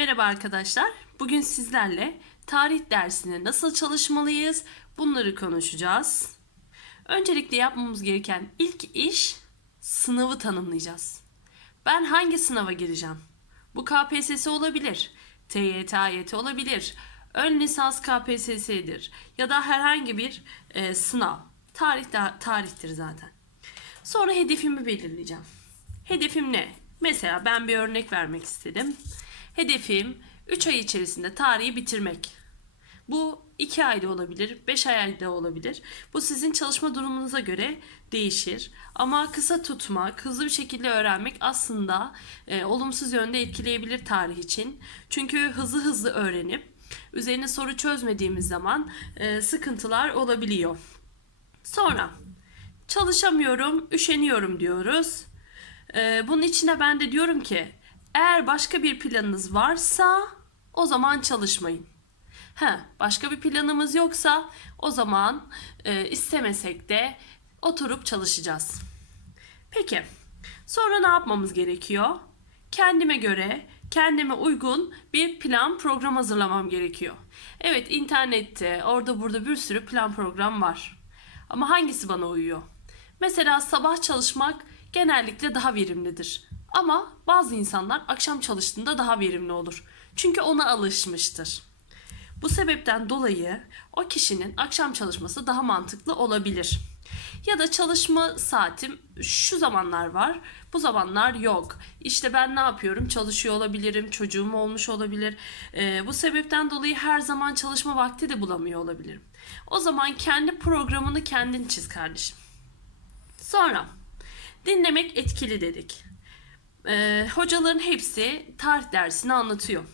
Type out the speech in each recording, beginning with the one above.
Merhaba arkadaşlar. Bugün sizlerle tarih dersine nasıl çalışmalıyız bunları konuşacağız. Öncelikle yapmamız gereken ilk iş sınavı tanımlayacağız. Ben hangi sınava gireceğim? Bu KPSS olabilir, TYT, AYT olabilir, ön lisans KPSS'dir ya da herhangi bir e, sınav. Tarih de, tarihtir zaten. Sonra hedefimi belirleyeceğim. Hedefim ne? Mesela ben bir örnek vermek istedim. Hedefim 3 ay içerisinde tarihi bitirmek. Bu 2 ayda olabilir, 5 ayda olabilir. Bu sizin çalışma durumunuza göre değişir. Ama kısa tutmak, hızlı bir şekilde öğrenmek aslında e, olumsuz yönde etkileyebilir tarih için. Çünkü hızlı hızlı öğrenip üzerine soru çözmediğimiz zaman e, sıkıntılar olabiliyor. Sonra çalışamıyorum, üşeniyorum diyoruz. Ee, bunun içine ben de diyorum ki eğer başka bir planınız varsa o zaman çalışmayın. He, başka bir planımız yoksa o zaman e, istemesek de oturup çalışacağız. Peki, sonra ne yapmamız gerekiyor? Kendime göre, kendime uygun bir plan program hazırlamam gerekiyor. Evet, internette, orada burada bir sürü plan program var. Ama hangisi bana uyuyor? Mesela sabah çalışmak genellikle daha verimlidir. Ama bazı insanlar akşam çalıştığında daha verimli olur. Çünkü ona alışmıştır. Bu sebepten dolayı o kişinin akşam çalışması daha mantıklı olabilir. Ya da çalışma saatim şu zamanlar var, bu zamanlar yok. İşte ben ne yapıyorum? Çalışıyor olabilirim, çocuğum olmuş olabilir. Ee, bu sebepten dolayı her zaman çalışma vakti de bulamıyor olabilirim. O zaman kendi programını kendin çiz kardeşim. Sonra dinlemek etkili dedik. Ee, hocaların hepsi tarih dersini anlatıyor.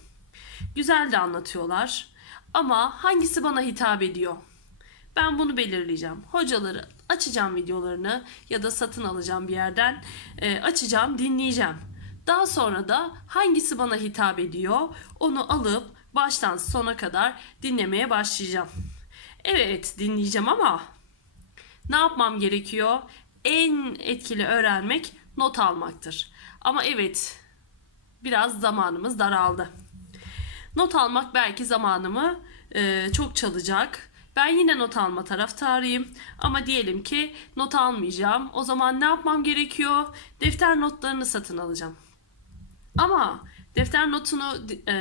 Güzel de anlatıyorlar. Ama hangisi bana hitap ediyor? Ben bunu belirleyeceğim. Hocaları açacağım videolarını ya da satın alacağım bir yerden. Ee, açacağım, dinleyeceğim. Daha sonra da hangisi bana hitap ediyor onu alıp baştan sona kadar dinlemeye başlayacağım. Evet dinleyeceğim ama ne yapmam gerekiyor? En etkili öğrenmek not almaktır. Ama evet biraz zamanımız daraldı. Not almak belki zamanımı e, çok çalacak. Ben yine not alma taraftarıyım. Ama diyelim ki not almayacağım. O zaman ne yapmam gerekiyor? Defter notlarını satın alacağım. Ama defter notunu e,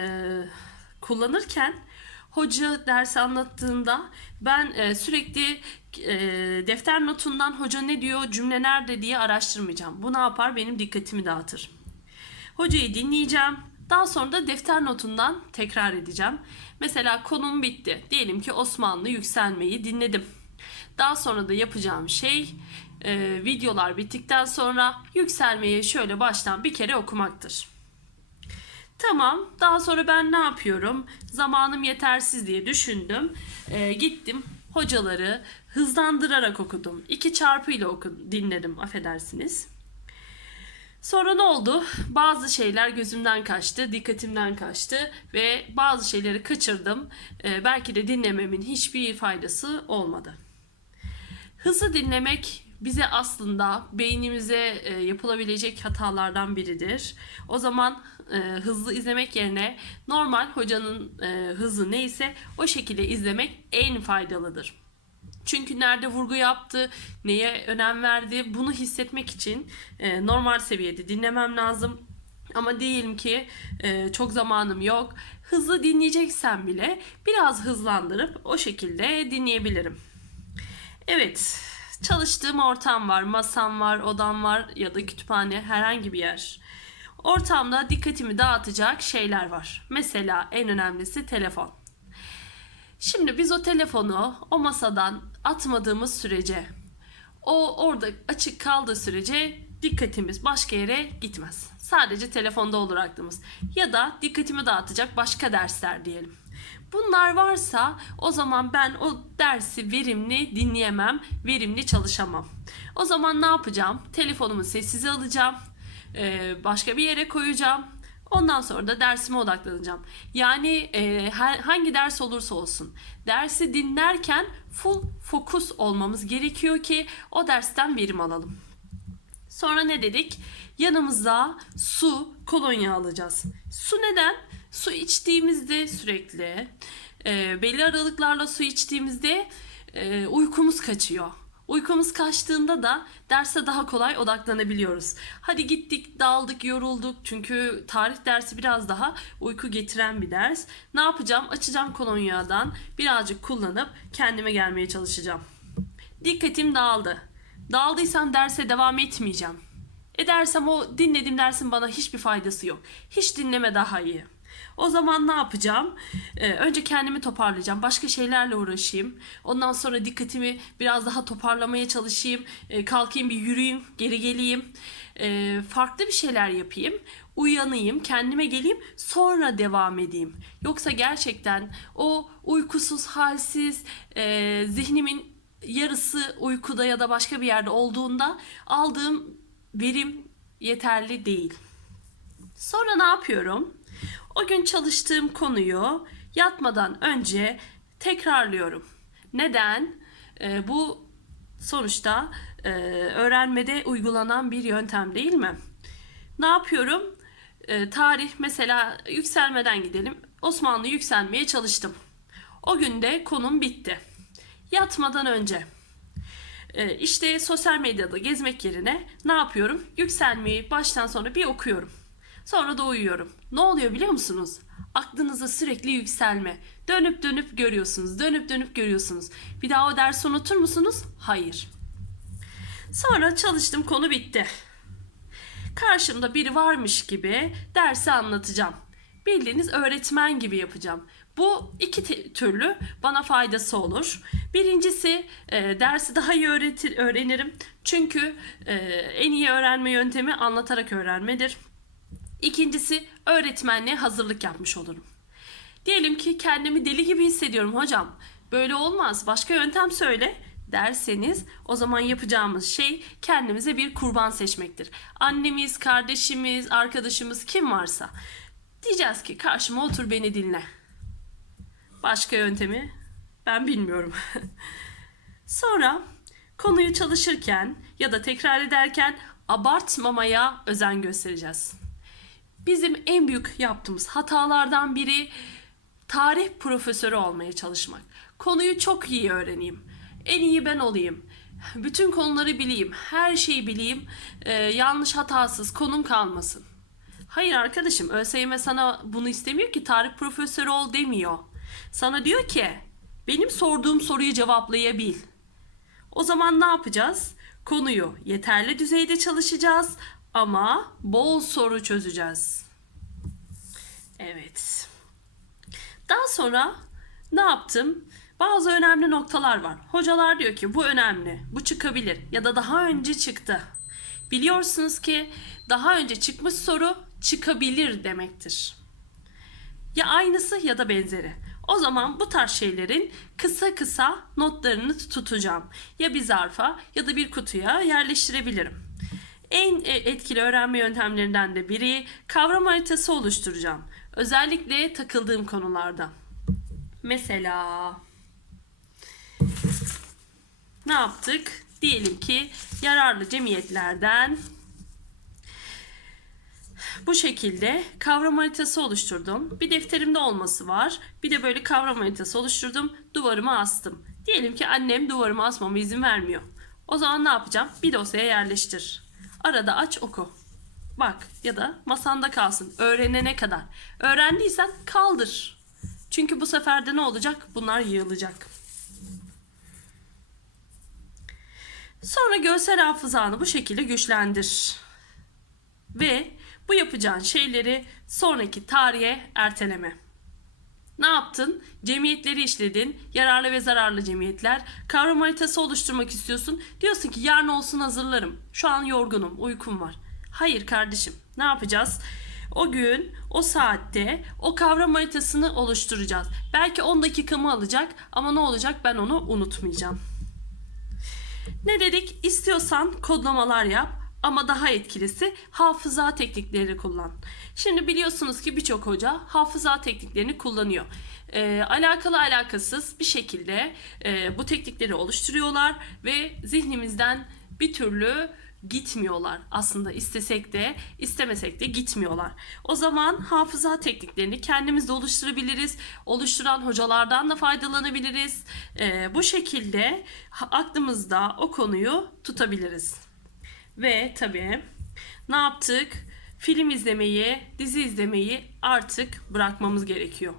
kullanırken hoca ders anlattığında ben e, sürekli e, defter notundan hoca ne diyor, cümle nerede diye araştırmayacağım. Bu ne yapar? Benim dikkatimi dağıtır. Hocayı dinleyeceğim. Daha sonra da defter notundan tekrar edeceğim. Mesela konum bitti. Diyelim ki Osmanlı yükselmeyi dinledim. Daha sonra da yapacağım şey e, videolar bittikten sonra yükselmeyi şöyle baştan bir kere okumaktır. Tamam. Daha sonra ben ne yapıyorum? Zamanım yetersiz diye düşündüm. E, gittim hocaları hızlandırarak okudum. İki çarpı ile okudum, dinledim affedersiniz. Sonra ne oldu? Bazı şeyler gözümden kaçtı, dikkatimden kaçtı ve bazı şeyleri kaçırdım. E, belki de dinlememin hiçbir faydası olmadı. Hızlı dinlemek bize aslında beynimize e, yapılabilecek hatalardan biridir. O zaman e, hızlı izlemek yerine normal hocanın e, hızı neyse o şekilde izlemek en faydalıdır. Çünkü nerede vurgu yaptı, neye önem verdi bunu hissetmek için e, normal seviyede dinlemem lazım. Ama diyelim ki çok zamanım yok. Hızlı dinleyeceksen bile biraz hızlandırıp o şekilde dinleyebilirim. Evet, çalıştığım ortam var, masam var, odam var ya da kütüphane herhangi bir yer. Ortamda dikkatimi dağıtacak şeyler var. Mesela en önemlisi telefon. Şimdi biz o telefonu o masadan atmadığımız sürece, o orada açık kaldığı sürece dikkatimiz başka yere gitmez. Sadece telefonda olur aklımız. Ya da dikkatimi dağıtacak başka dersler diyelim. Bunlar varsa o zaman ben o dersi verimli dinleyemem, verimli çalışamam. O zaman ne yapacağım? Telefonumu sessize alacağım, başka bir yere koyacağım. Ondan sonra da dersime odaklanacağım. Yani hangi ders olursa olsun dersi dinlerken full fokus olmamız gerekiyor ki o dersten verim alalım. Sonra ne dedik? Yanımıza su, kolonya alacağız. Su neden? Su içtiğimizde sürekli e, belli aralıklarla su içtiğimizde e, uykumuz kaçıyor. Uykumuz kaçtığında da derse daha kolay odaklanabiliyoruz. Hadi gittik, daldık, yorulduk. Çünkü tarih dersi biraz daha uyku getiren bir ders. Ne yapacağım? Açacağım kolonyadan birazcık kullanıp kendime gelmeye çalışacağım. Dikkatim dağıldı. Dağıldıysam derse devam etmeyeceğim. Edersem o dinlediğim dersin bana hiçbir faydası yok. Hiç dinleme daha iyi. O zaman ne yapacağım? Ee, önce kendimi toparlayacağım. Başka şeylerle uğraşayım. Ondan sonra dikkatimi biraz daha toparlamaya çalışayım. Ee, kalkayım bir yürüyeyim, geri geleyim. Ee, farklı bir şeyler yapayım. Uyanayım, kendime geleyim, sonra devam edeyim. Yoksa gerçekten o uykusuz, halsiz, e, zihnimin yarısı uykuda ya da başka bir yerde olduğunda aldığım verim yeterli değil. Sonra ne yapıyorum? O gün çalıştığım konuyu yatmadan önce tekrarlıyorum. Neden? Ee, bu sonuçta e, öğrenmede uygulanan bir yöntem değil mi? Ne yapıyorum? Ee, tarih mesela yükselmeden gidelim. Osmanlı yükselmeye çalıştım. O günde konum bitti. Yatmadan önce ee, işte sosyal medyada gezmek yerine ne yapıyorum? Yükselmeyi baştan sona bir okuyorum. Sonra da uyuyorum. Ne oluyor biliyor musunuz? Aklınıza sürekli yükselme. Dönüp dönüp görüyorsunuz. Dönüp dönüp görüyorsunuz. Bir daha o dersi unutur musunuz? Hayır. Sonra çalıştım konu bitti. Karşımda biri varmış gibi dersi anlatacağım. Bildiğiniz öğretmen gibi yapacağım. Bu iki türlü bana faydası olur. Birincisi e, dersi daha iyi öğretir, öğrenirim. Çünkü e, en iyi öğrenme yöntemi anlatarak öğrenmedir. İkincisi öğretmenliğe hazırlık yapmış olurum. Diyelim ki kendimi deli gibi hissediyorum hocam. Böyle olmaz. Başka yöntem söyle derseniz o zaman yapacağımız şey kendimize bir kurban seçmektir. Annemiz, kardeşimiz, arkadaşımız kim varsa diyeceğiz ki karşıma otur beni dinle. Başka yöntemi ben bilmiyorum. Sonra konuyu çalışırken ya da tekrar ederken abartmamaya özen göstereceğiz. Bizim en büyük yaptığımız hatalardan biri tarih profesörü olmaya çalışmak. Konuyu çok iyi öğreneyim. En iyi ben olayım. Bütün konuları bileyim. Her şeyi bileyim. Ee, yanlış hatasız konum kalmasın. Hayır arkadaşım ÖSYM sana bunu istemiyor ki tarih profesörü ol demiyor. Sana diyor ki benim sorduğum soruyu cevaplayabil. O zaman ne yapacağız? Konuyu yeterli düzeyde çalışacağız ama bol soru çözeceğiz. Evet. Daha sonra ne yaptım? Bazı önemli noktalar var. Hocalar diyor ki bu önemli, bu çıkabilir ya da daha önce çıktı. Biliyorsunuz ki daha önce çıkmış soru çıkabilir demektir. Ya aynısı ya da benzeri. O zaman bu tarz şeylerin kısa kısa notlarını tutacağım. Ya bir zarfa ya da bir kutuya yerleştirebilirim. En e, etkili öğrenme yöntemlerinden de biri kavram haritası oluşturacağım. Özellikle takıldığım konularda. Mesela ne yaptık? Diyelim ki yararlı cemiyetlerden bu şekilde kavram haritası oluşturdum. Bir defterimde olması var. Bir de böyle kavram haritası oluşturdum. Duvarıma astım. Diyelim ki annem duvarıma asmama izin vermiyor. O zaman ne yapacağım? Bir dosyaya yerleştir. Arada aç oku. Bak ya da masanda kalsın. Öğrenene kadar. Öğrendiysen kaldır. Çünkü bu sefer de ne olacak? Bunlar yığılacak. Sonra görsel hafızanı bu şekilde güçlendir. Ve bu yapacağın şeyleri sonraki tarihe erteleme. Ne yaptın? Cemiyetleri işledin. Yararlı ve zararlı cemiyetler. Kavram haritası oluşturmak istiyorsun. Diyorsun ki yarın olsun hazırlarım. Şu an yorgunum, uykum var. Hayır kardeşim. Ne yapacağız? O gün, o saatte o kavram haritasını oluşturacağız. Belki 10 dakikamı alacak ama ne olacak ben onu unutmayacağım. Ne dedik? İstiyorsan kodlamalar yap ama daha etkilisi hafıza teknikleri kullan. Şimdi biliyorsunuz ki birçok hoca hafıza tekniklerini kullanıyor. Ee, alakalı alakasız bir şekilde e, bu teknikleri oluşturuyorlar ve zihnimizden bir türlü gitmiyorlar. Aslında istesek de istemesek de gitmiyorlar. O zaman hafıza tekniklerini kendimiz de oluşturabiliriz. Oluşturan hocalardan da faydalanabiliriz. Ee, bu şekilde aklımızda o konuyu tutabiliriz. Ve tabii ne yaptık? Film izlemeyi, dizi izlemeyi artık bırakmamız gerekiyor.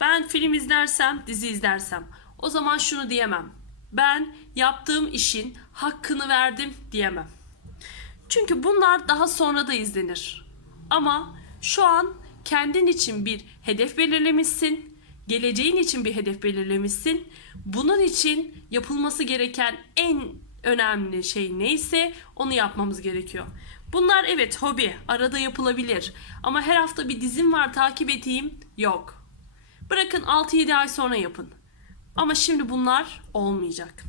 Ben film izlersem, dizi izlersem o zaman şunu diyemem. Ben yaptığım işin hakkını verdim diyemem. Çünkü bunlar daha sonra da izlenir. Ama şu an kendin için bir hedef belirlemişsin. Geleceğin için bir hedef belirlemişsin. Bunun için yapılması gereken en önemli şey neyse onu yapmamız gerekiyor. Bunlar evet hobi, arada yapılabilir. Ama her hafta bir dizim var takip edeyim yok. Bırakın 6-7 ay sonra yapın. Ama şimdi bunlar olmayacak.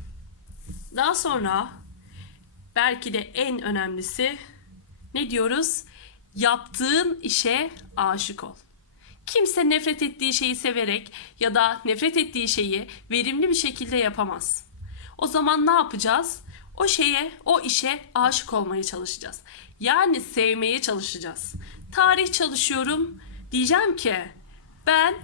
Daha sonra belki de en önemlisi ne diyoruz? Yaptığın işe aşık ol. Kimse nefret ettiği şeyi severek ya da nefret ettiği şeyi verimli bir şekilde yapamaz. O zaman ne yapacağız? O şeye, o işe aşık olmaya çalışacağız. Yani sevmeye çalışacağız. Tarih çalışıyorum. Diyeceğim ki ben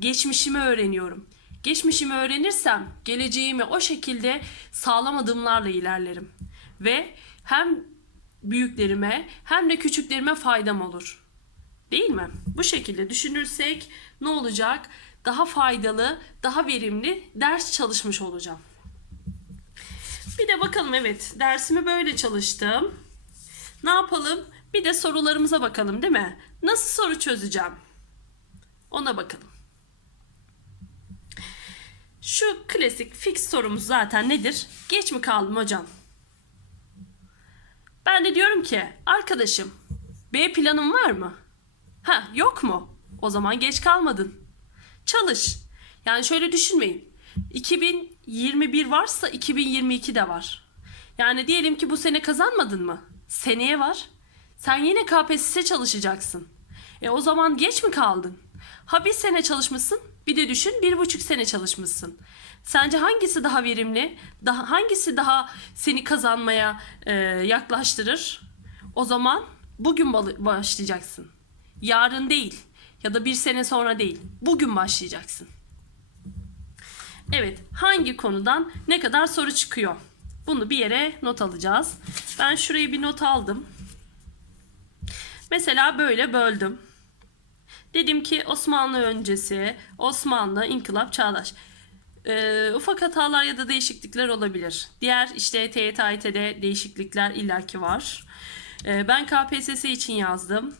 geçmişimi öğreniyorum. Geçmişimi öğrenirsem geleceğimi o şekilde sağlam adımlarla ilerlerim. Ve hem büyüklerime hem de küçüklerime faydam olur. Değil mi? Bu şekilde düşünürsek ne olacak? Daha faydalı, daha verimli ders çalışmış olacağım. Bir de bakalım evet dersimi böyle çalıştım. Ne yapalım? Bir de sorularımıza bakalım değil mi? Nasıl soru çözeceğim? Ona bakalım. Şu klasik fix sorumuz zaten nedir? Geç mi kaldım hocam? Ben de diyorum ki arkadaşım B planın var mı? Ha yok mu? O zaman geç kalmadın. Çalış. Yani şöyle düşünmeyin. 2021 varsa 2022 de var. Yani diyelim ki bu sene kazanmadın mı? Seneye var. Sen yine KPSS çalışacaksın. E o zaman geç mi kaldın? Ha bir sene çalışmışsın bir de düşün bir buçuk sene çalışmışsın. Sence hangisi daha verimli? Daha, hangisi daha seni kazanmaya e, yaklaştırır? O zaman bugün başlayacaksın. Yarın değil ya da bir sene sonra değil. Bugün başlayacaksın. Evet, hangi konudan ne kadar soru çıkıyor? Bunu bir yere not alacağız. Ben şurayı bir not aldım. Mesela böyle böldüm. Dedim ki Osmanlı öncesi, Osmanlı, İnkılap, Çağdaş. Ee, ufak hatalar ya da değişiklikler olabilir. Diğer işte TYT, AYT'de değişiklikler illaki var. Ee, ben KPSS için yazdım.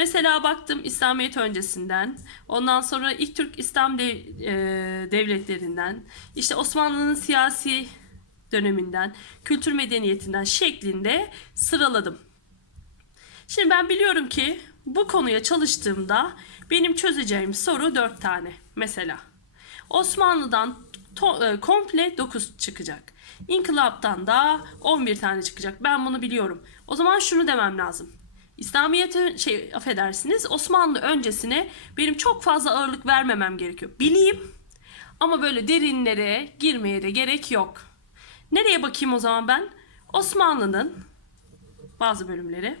Mesela baktım İslamiyet öncesinden, ondan sonra ilk Türk İslam dev- e, devletlerinden, işte Osmanlı'nın siyasi döneminden, kültür medeniyetinden şeklinde sıraladım. Şimdi ben biliyorum ki bu konuya çalıştığımda benim çözeceğim soru 4 tane mesela. Osmanlı'dan to- e, komple 9 çıkacak. İnkılaptan da 11 tane çıkacak. Ben bunu biliyorum. O zaman şunu demem lazım. İslamiyet'e şey affedersiniz Osmanlı öncesine benim çok fazla ağırlık vermemem gerekiyor. Bileyim ama böyle derinlere girmeye de gerek yok. Nereye bakayım o zaman ben? Osmanlı'nın bazı bölümleri.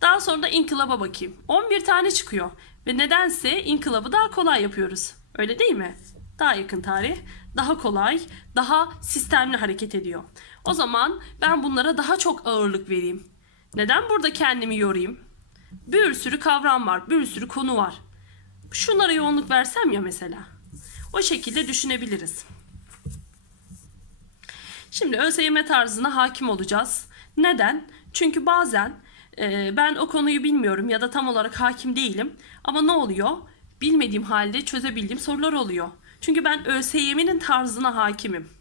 Daha sonra da inkılaba bakayım. 11 tane çıkıyor. Ve nedense inkılabı daha kolay yapıyoruz. Öyle değil mi? Daha yakın tarih, daha kolay, daha sistemli hareket ediyor. O zaman ben bunlara daha çok ağırlık vereyim. Neden burada kendimi yorayım? Bir sürü kavram var, bir sürü konu var. Şunlara yoğunluk versem ya mesela. O şekilde düşünebiliriz. Şimdi ÖSYM tarzına hakim olacağız. Neden? Çünkü bazen e, ben o konuyu bilmiyorum ya da tam olarak hakim değilim. Ama ne oluyor? Bilmediğim halde çözebildiğim sorular oluyor. Çünkü ben ÖSYM'nin tarzına hakimim.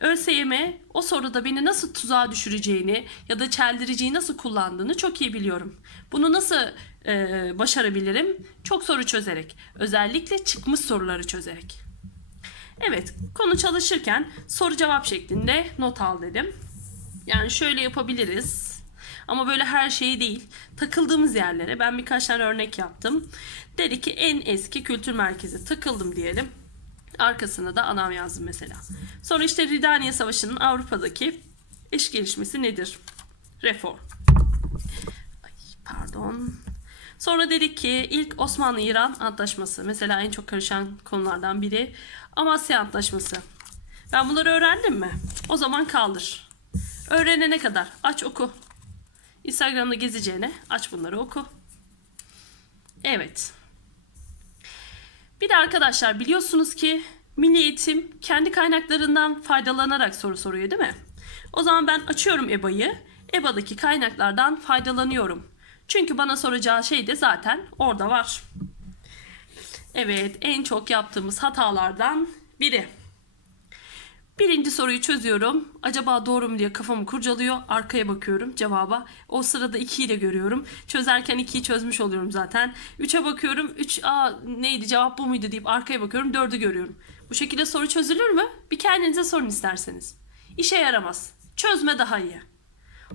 ÖSYM o soruda beni nasıl tuzağa düşüreceğini ya da çeldiriciyi nasıl kullandığını çok iyi biliyorum. Bunu nasıl e, başarabilirim? Çok soru çözerek. Özellikle çıkmış soruları çözerek. Evet, konu çalışırken soru cevap şeklinde not al dedim. Yani şöyle yapabiliriz. Ama böyle her şeyi değil. Takıldığımız yerlere ben birkaç tane örnek yaptım. Dedi ki en eski kültür merkezi takıldım diyelim. Arkasına da anam yazdım mesela. Sonra işte Ridaniye Savaşı'nın Avrupa'daki eş gelişmesi nedir? Reform. Ay, pardon. Sonra dedik ki ilk Osmanlı-İran Antlaşması. Mesela en çok karışan konulardan biri Amasya Antlaşması. Ben bunları öğrendim mi? O zaman kaldır. Öğrenene kadar aç oku. Instagram'da gezeceğine aç bunları oku. Evet. Bir de arkadaşlar biliyorsunuz ki Milli Eğitim kendi kaynaklarından faydalanarak soru soruyor değil mi? O zaman ben açıyorum EBA'yı. EBA'daki kaynaklardan faydalanıyorum. Çünkü bana soracağı şey de zaten orada var. Evet, en çok yaptığımız hatalardan biri. Birinci soruyu çözüyorum. Acaba doğru mu diye kafamı kurcalıyor. Arkaya bakıyorum cevaba. O sırada 2'yi de görüyorum. Çözerken 2'yi çözmüş oluyorum zaten. 3'e bakıyorum. 3 aa neydi cevap bu muydu deyip arkaya bakıyorum. 4'ü görüyorum. Bu şekilde soru çözülür mü? Bir kendinize sorun isterseniz. İşe yaramaz. Çözme daha iyi.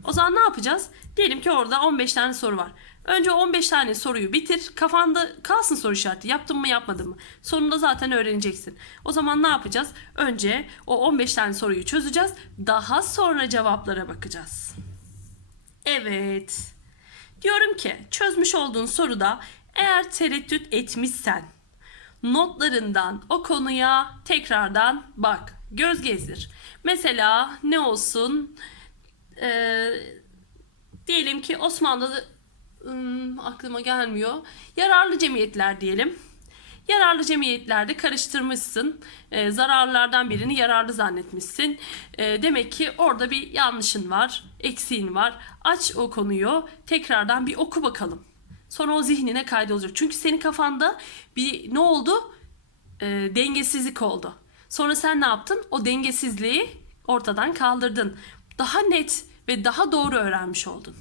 O zaman ne yapacağız? Diyelim ki orada 15 tane soru var. Önce o 15 tane soruyu bitir. Kafanda kalsın soru işareti. Yaptın mı yapmadın mı? Sonunda zaten öğreneceksin. O zaman ne yapacağız? Önce o 15 tane soruyu çözeceğiz. Daha sonra cevaplara bakacağız. Evet. Diyorum ki çözmüş olduğun soruda eğer tereddüt etmişsen notlarından o konuya tekrardan bak. Göz gezdir. Mesela ne olsun? Ee, diyelim ki Osmanlı'da ım, aklıma gelmiyor. Yararlı cemiyetler diyelim. Yararlı cemiyetlerde karıştırmışsın. Ee, zararlardan birini yararlı zannetmişsin. Ee, demek ki orada bir yanlışın var, eksiğin var. Aç o konuyu, tekrardan bir oku bakalım. Sonra o zihnine kaydolacak. Çünkü senin kafanda bir ne oldu? Ee, dengesizlik oldu. Sonra sen ne yaptın? O dengesizliği ortadan kaldırdın. Daha net ve daha doğru öğrenmiş oldun.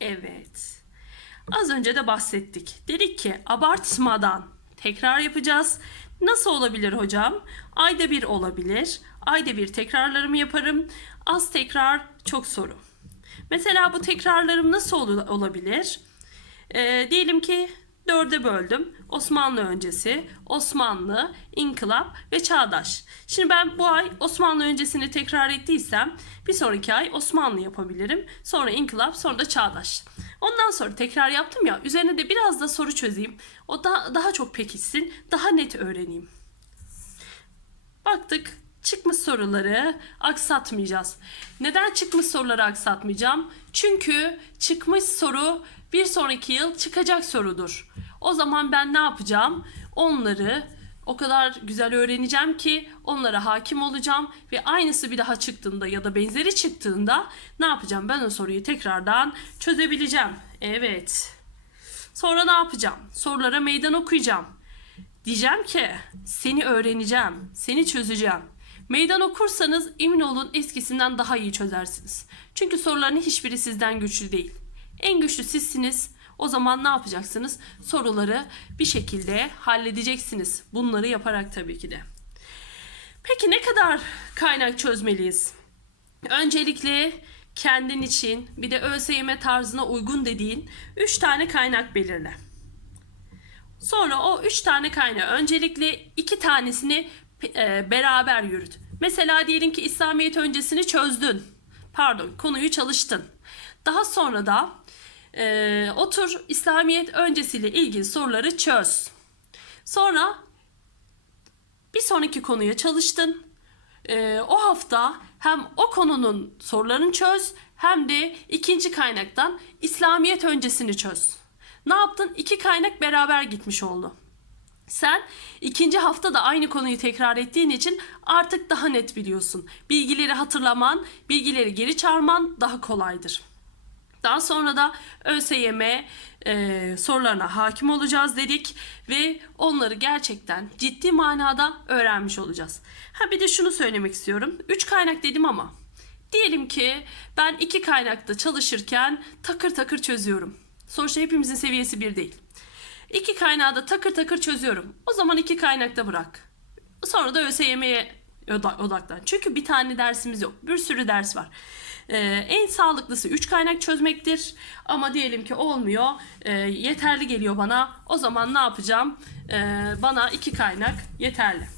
Evet. Az önce de bahsettik. Dedik ki abartmadan tekrar yapacağız. Nasıl olabilir hocam? Ayda bir olabilir. Ayda bir tekrarlarımı yaparım. Az tekrar çok soru. Mesela bu tekrarlarım nasıl ol- olabilir? Ee, diyelim ki dörde böldüm. Osmanlı öncesi, Osmanlı, İnkılap ve Çağdaş. Şimdi ben bu ay Osmanlı öncesini tekrar ettiysem bir sonraki ay Osmanlı yapabilirim. Sonra İnkılap, sonra da Çağdaş. Ondan sonra tekrar yaptım ya üzerine de biraz da soru çözeyim. O da daha çok pekişsin, daha net öğreneyim. Baktık çıkmış soruları aksatmayacağız. Neden çıkmış soruları aksatmayacağım? Çünkü çıkmış soru bir sonraki yıl çıkacak sorudur. O zaman ben ne yapacağım? Onları o kadar güzel öğreneceğim ki onlara hakim olacağım ve aynısı bir daha çıktığında ya da benzeri çıktığında ne yapacağım? Ben o soruyu tekrardan çözebileceğim. Evet. Sonra ne yapacağım? Sorulara meydan okuyacağım. Diyeceğim ki seni öğreneceğim, seni çözeceğim. Meydan okursanız emin olun eskisinden daha iyi çözersiniz. Çünkü soruların hiçbiri sizden güçlü değil. En güçlü sizsiniz. O zaman ne yapacaksınız? Soruları bir şekilde halledeceksiniz. Bunları yaparak tabii ki de. Peki ne kadar kaynak çözmeliyiz? Öncelikle kendin için bir de ÖSYM tarzına uygun dediğin 3 tane kaynak belirle. Sonra o üç tane kaynağı öncelikle iki tanesini e, beraber yürüt. Mesela diyelim ki İslamiyet öncesini çözdün. Pardon konuyu çalıştın. Daha sonra da e, otur İslamiyet öncesiyle ilgili soruları çöz. Sonra bir sonraki konuya çalıştın. E, o hafta hem o konunun sorularını çöz hem de ikinci kaynaktan İslamiyet öncesini çöz. Ne yaptın? İki kaynak beraber gitmiş oldu. Sen ikinci hafta da aynı konuyu tekrar ettiğin için artık daha net biliyorsun. Bilgileri hatırlaman, bilgileri geri çağırman daha kolaydır. Daha sonra da ÖSYM e, sorularına hakim olacağız dedik ve onları gerçekten ciddi manada öğrenmiş olacağız. Ha bir de şunu söylemek istiyorum. Üç kaynak dedim ama diyelim ki ben iki kaynakta çalışırken takır takır çözüyorum. Sonuçta hepimizin seviyesi bir değil. İki kaynağı da takır takır çözüyorum. O zaman iki kaynakta bırak. Sonra da ÖSYM'ye oda- odaklan. Çünkü bir tane dersimiz yok. Bir sürü ders var. Ee, en sağlıklısı 3 kaynak çözmektir. Ama diyelim ki olmuyor. Ee, yeterli geliyor bana. O zaman ne yapacağım? Ee, bana 2 kaynak yeterli.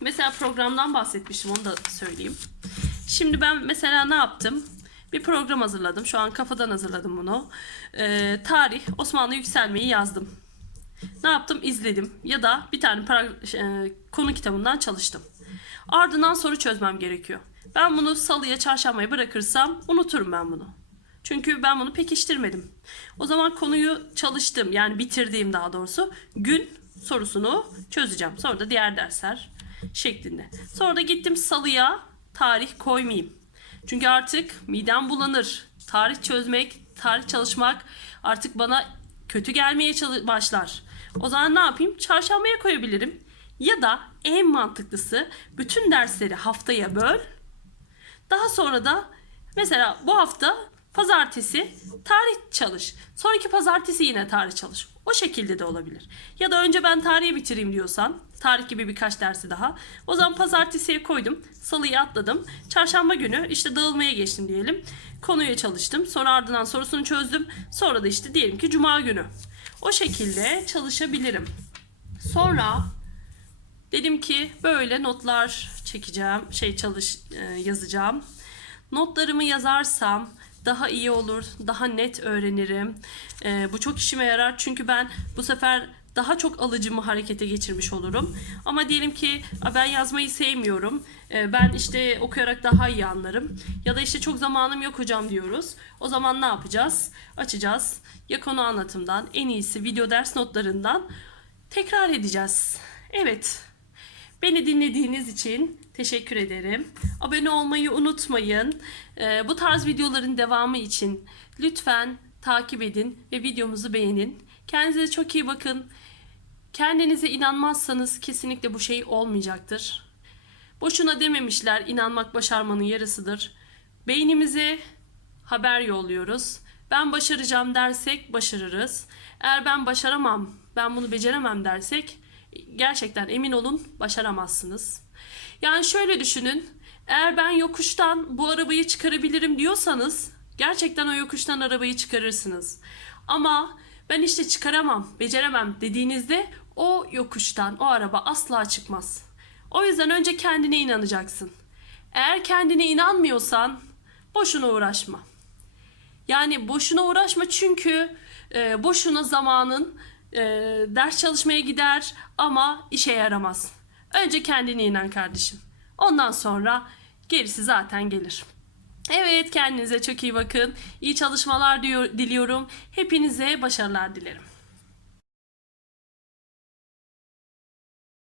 Mesela programdan bahsetmiştim onu da söyleyeyim. Şimdi ben mesela ne yaptım? Bir program hazırladım. Şu an kafadan hazırladım bunu. Ee, tarih, Osmanlı yükselmeyi yazdım. Ne yaptım? İzledim. Ya da bir tane para- e, konu kitabından çalıştım. Ardından soru çözmem gerekiyor. Ben bunu salıya, çarşambaya bırakırsam unuturum ben bunu. Çünkü ben bunu pekiştirmedim. O zaman konuyu çalıştım yani bitirdiğim daha doğrusu gün sorusunu çözeceğim. Sonra da diğer dersler şeklinde. Sonra da gittim salıya tarih koymayayım. Çünkü artık midem bulanır. Tarih çözmek, tarih çalışmak artık bana kötü gelmeye başlar. O zaman ne yapayım? Çarşambaya koyabilirim. Ya da en mantıklısı bütün dersleri haftaya böl. Daha sonra da mesela bu hafta pazartesi tarih çalış. Sonraki pazartesi yine tarih çalış. O şekilde de olabilir. Ya da önce ben tarihi bitireyim diyorsan, tarih gibi birkaç dersi daha. O zaman pazartesiye koydum. Salıyı atladım. Çarşamba günü işte dağılmaya geçtim diyelim. Konuya çalıştım. Sonra ardından sorusunu çözdüm. Sonra da işte diyelim ki cuma günü. O şekilde çalışabilirim. Sonra Dedim ki böyle notlar çekeceğim, şey çalış e, yazacağım. Notlarımı yazarsam daha iyi olur, daha net öğrenirim. E, bu çok işime yarar çünkü ben bu sefer daha çok alıcımı harekete geçirmiş olurum. Ama diyelim ki "A, ben yazmayı sevmiyorum. e, Ben işte okuyarak daha iyi anlarım. Ya da işte çok zamanım yok hocam diyoruz. O zaman ne yapacağız? Açacağız. Ya konu anlatımdan, en iyisi video ders notlarından tekrar edeceğiz. Evet. Beni dinlediğiniz için teşekkür ederim. Abone olmayı unutmayın. Ee, bu tarz videoların devamı için lütfen takip edin ve videomuzu beğenin. Kendinize çok iyi bakın. Kendinize inanmazsanız kesinlikle bu şey olmayacaktır. Boşuna dememişler inanmak başarmanın yarısıdır. Beynimize haber yolluyoruz. Ben başaracağım dersek başarırız. Eğer ben başaramam, ben bunu beceremem dersek gerçekten emin olun başaramazsınız. Yani şöyle düşünün. Eğer ben yokuştan bu arabayı çıkarabilirim diyorsanız gerçekten o yokuştan arabayı çıkarırsınız. Ama ben işte çıkaramam, beceremem dediğinizde o yokuştan o araba asla çıkmaz. O yüzden önce kendine inanacaksın. Eğer kendine inanmıyorsan boşuna uğraşma. Yani boşuna uğraşma çünkü e, boşuna zamanın e, ders çalışmaya gider ama işe yaramaz. Önce kendine inan kardeşim. Ondan sonra gerisi zaten gelir. Evet kendinize çok iyi bakın. İyi çalışmalar diyor, diliyorum. Hepinize başarılar dilerim.